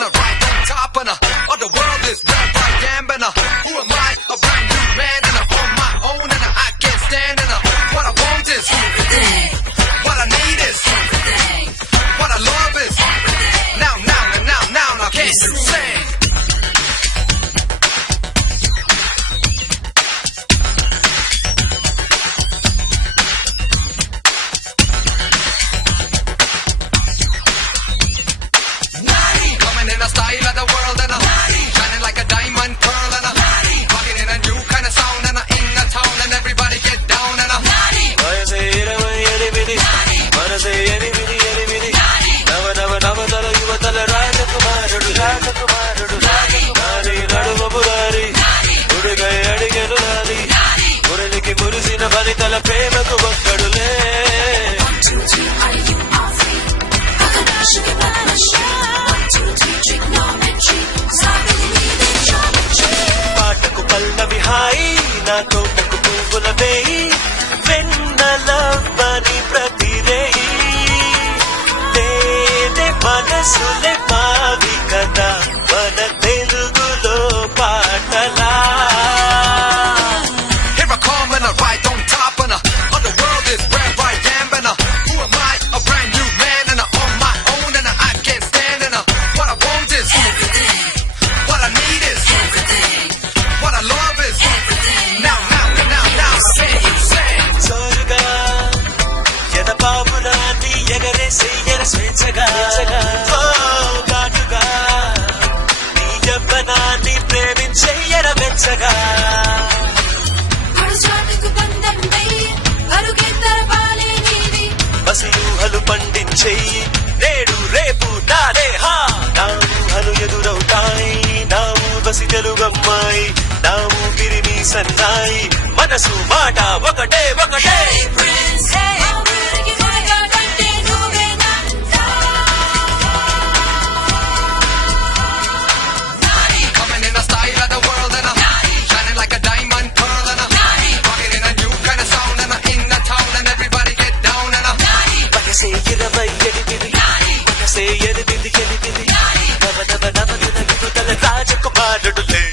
and a right on top and of the world is red, white, damn, and who am I? A brand new man and I'm on my own and I can't stand and what I want is everything. What I need is everything. What I love is everything. Now, can't you sing? Coming in a style of the world and shining like a diamond pearl and talking in a new kind of sound and in the town and everybody get down and వయసే 28 మనసే 8 నవతల యువతల రాజకుమారుడు నారి నడుమ మురారి ఉడుగై అడిగెను నాది మురళికి మురిసిన ఫలితల ప్రేమకు ఒక్కడులే పాటకు పల్లవి హాయి నా తోటకు పువ్వుల వేయి వెన్నలవ్వని ప్రతిరేయి తేనె మనసులే మావి కదా మన తెలుగులో పాటలా here I come and I ride on top and of the world is red, white, damn, and who am I? A brand new man and I'm on my own and I can't stand and what I want is everything. What I need is everything. What I love is everything. Now, can you sing? జోరుగా ఎదపావులాన్ని ఎగరేసేయర స్వేచ్ఛగా ఓ ఘాటుగా నీ యవ్వనాన్ని ప్రేమించేయర వెచ్చగా బసియూహలు పండించేయి నేడు రేపు నాడే హా నా ఊహలు ఎదురవుతాయి నా ఊబసి తెలుగమ్మాయి నా ఊపిరి సన్నాయి మనసు మాట ఒకటే Coming in the style of the world and shining like a diamond pearl and talking in a new kind of sound and in the town and everybody get down and వయసే 28 వయసే 8 నవతల యువతల రాజకుమారుడులే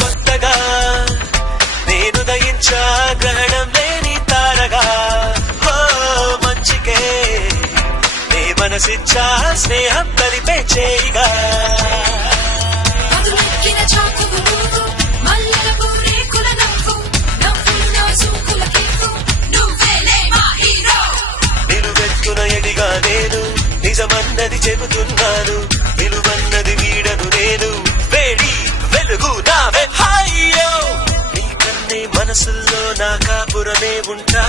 కొత్తగా నేను దయించా గ్రహణం లేని తారగా ఓ మంచికే నీ మనసిచ్చా స్నేహం కలిపే చేయిగా నిలువెత్తున ఎదిగా నేను నిజమన్నది చెబుతున్నాను విలువన్నది వీడను నేను వేడి వెలుగు నావే హాయ్యో నీ కన్నే మనసుల్లో నా కాపురమే ఉంటా